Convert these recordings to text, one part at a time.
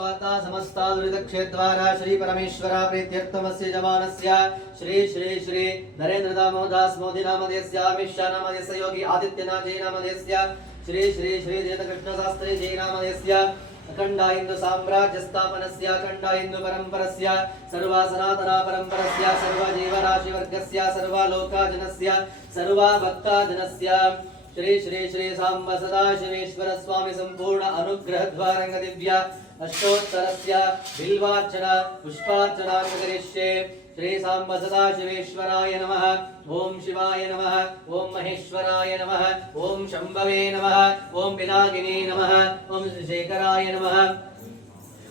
ಮಾತಾ ಸಮಸ್ತಾ ದುರಿತ ಕ್ಷೇತ್ರವಾರ ಶ್ರೀ ಪರಮೇಶ್ವರ ಪ್ರೀತ್ಯರ್ಥಮಸ್ಯ ಜಮಾನಸ್ಯ. ಶ್ರೀ ಶ್ರೀ ಶ್ರೀ ನರೇಂದ್ರ ದಾಮೋದಾಸ್ ಮೋದಿ ನಾಮಧೇಸ್ಯ, ಅಮಿತ್ ಶಾ ನಾಮಧೇಸ್ಯ, ಯೋಗಿ ಆದಿತ್ಯನಾಥ್ ಜೈ ನಾಮಧೇಸ್ಯ. ಶ್ರೀ ಶ್ರೀ ಶ್ರೀ ಜಯತಕೃಷ್ಣ ಶಾಸ್ತ್ರಿ ಜೈ ನಾಮಧೇಸ್ಯ. ಅಖಂಡ ಹಿಂದೂ ಸಾಮ್ರಾಜ್ಯ ಸ್ಥಾಪನಸ್ಯ, ಅಖಂಡ ಹಿಂದೂ ಪರಂಪರಸ್ಯ. ಸರ್ವ ಸನಾತನ ಪರಂಪರಸ್ಯ, ಸರ್ವ ಜೀವರಾಶಿ ವರ್ಗಸ್ಯ ಸರ್ವ ಲೋಕ ಜನಸ್ಯ ಸರ್ವ ಭಕ್ತ ಜನಸ್ಯ శ్రీ శ్రీ శ్రీ సాంబ సదాశివేశ్వర స్వామి సంపూర్ణ అనుగ్రహద్వారంగ దివ్య అష్టోత్తరస్య బిల్వార్చన పుష్పార్చనా కరిష్యే శ్రీ సాంబ సదాశివేశ్వరాయ నమ ఓం శివాయ నమ ఓం మహేశ్వరాయ నమ ఓం శంభవే నమ ఓం పినాగిని నమ ఓం శ్రీశేఖరాయ నమ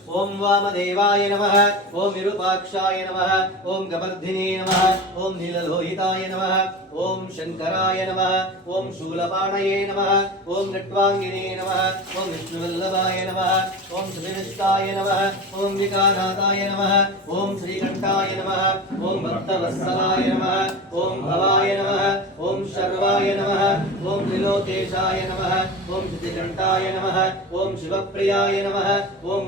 ஓம் வாமதேவாய நம ஓம் விருபாட்சாய நம ஓம் கபர்தினே நம ஓம் நீலலோகிதாய நம ஓம் சங்கராய நம ஓம் சூலபாணயே நம ஓம் நட்வாங்கினே நம ஓம் விஷ்ணுவல்லபாய நம ஓம் சுதினிஷ்டாய நம ஓம் விகாநாதாய நம ஓம் ஸ்ரீகண்டாய நம ஓம் பக்தவத்சலாய நம ஓம் பவாய நம ஓம் சர்வாய நம ஓம் திலோகேஷாய நம ஓம் சிதிகண்டாய நம ஓம் சிவப்பிரியாய நம ஓம்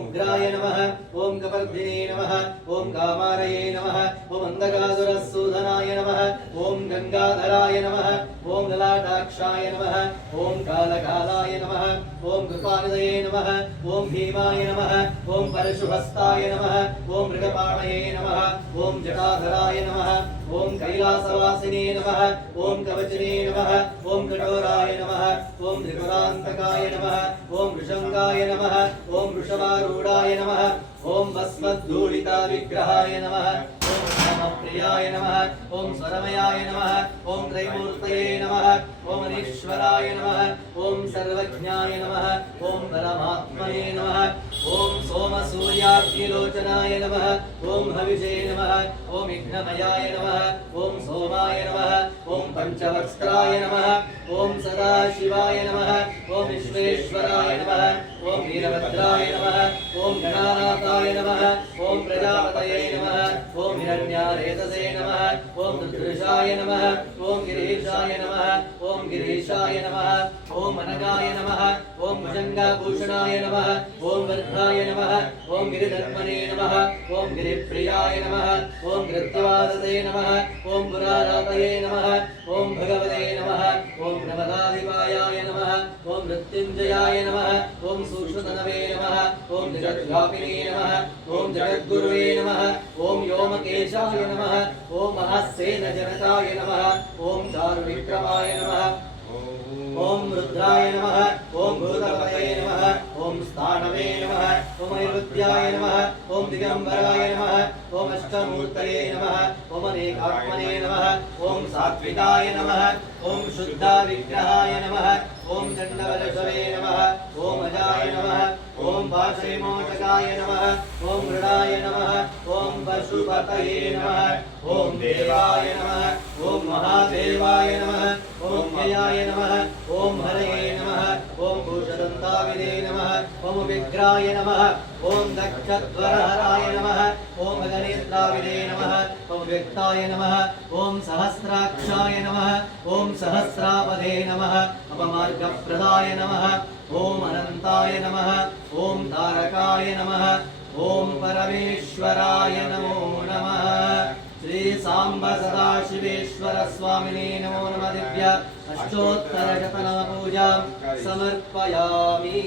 ఓం కామారయే నమ ఓం అంధకాసురస్సు ஓம் கங்காதராய நம ஓம் லலாடாட்சாய நம ஓம் காலகாலாய நம ஓம் கிருபாநிதயே நம ஓம் பீமாய நம ஓம் பரசுஹஸ்தாய நம ஓம் மிருகபாணயே நம ஓம் ஜடாதராய நம ஓம் கைலாசவாசினே நம ஓம் கவச்சனே நம ஓம் கடோராய நம ஓம் திரிபுராந்தகாய நம ஓம் ரிஷங்காய நம ஓம் ரிஷவாரூடாய நம ஓம் பஸ்மத்தூளிதா விக்கிரகாய நம ప్రియాయ నమ ఓం స్వరమయాయ నమ ఓం త్రైమూర్తయే నమ ఓం అనీశ్వరాయ నమ ఓం సర్వజ్ఞాయ నమ ఓం పరమాత్మనే నమ ఓం సోమ సూర్యార్కిలోచనాయ నమ ఓం హవిషే నమ ఓం విఘ్నమయాయ నమ ఓం సోమాయ నమ ఓం పంచవక్స్త్రాయ నమ ఓం సదాశివాయ నమ ఓం విశ్వేశ్వరాయ నమ ఓం వీరభద్రాయ నమ नमः ओम वीरभद्राय नमः ओम गणानाथाय नमः ओम प्रजापतये नमः ओम हिरण्यारेतसे नमः ओम दुर्दृशाय नमः ओम गिरीशाय नमः ओम गिरीशाय नमः ओम अनगाय नमः ओम भुजङ्गाभूषणाय नमः ओम वर्धाय नमः ओम गिरिधर्मणे नमः ओम गिरिप्रियाय नमः ओम कृत्यवादते नमः ओम पुरारातये नमः ओम जगद्व्यापिने नमः ओम जगद्गुरुवे नमः ओम व्योमकेशाय नमः ओम महस्सेन जनताय नमः ओम चारुविक्रमाय नमः ओम रुद्राय नमः ओम भूतपतये नमः ओम स्थानवे नमः ओम अनिरुद्ध्याय नमः ओम दिगंबराय नमः ओम अष्टमूर्तये नमः ओम अनेकात्मने नमः ओम सात्विकाय नमः ओम शुद्धा विग्रहाय नमः ओम चण्डवलशवे नमः ओम अजाय नमः ఓం భాషైమోచకాయ నమ ఓం మృడాయ నమ ఓం పశుపతయే నమ ఓం దేవాయ నమ ఓం మహాదేవాయ నమ ఓం మయాయ నమ ఓం హరయే నమ ఓం భూషదంతావిదే నమ ఓం విగ్రాయ నమ ఓం దక్షధ్వరహరాయ నమ ఓం గణేంద్రావిదే నమ ఓం వ్యక్తాయ నమ ఓం సహస్రాక్షాయ నమ ఓం సహస్రాపదే నమ అపమార్గప్రదాయ నమ ॐ अनन्ताय नमः ॐ तारकाय नमः ॐ परमेश्वराय नमो नमः। श्रीसाम्ब सदाशिवेश्वरस्वामिने नमो नमः दिव्य अष्टोत्तरशतनामपूजाम् समर्पयामि।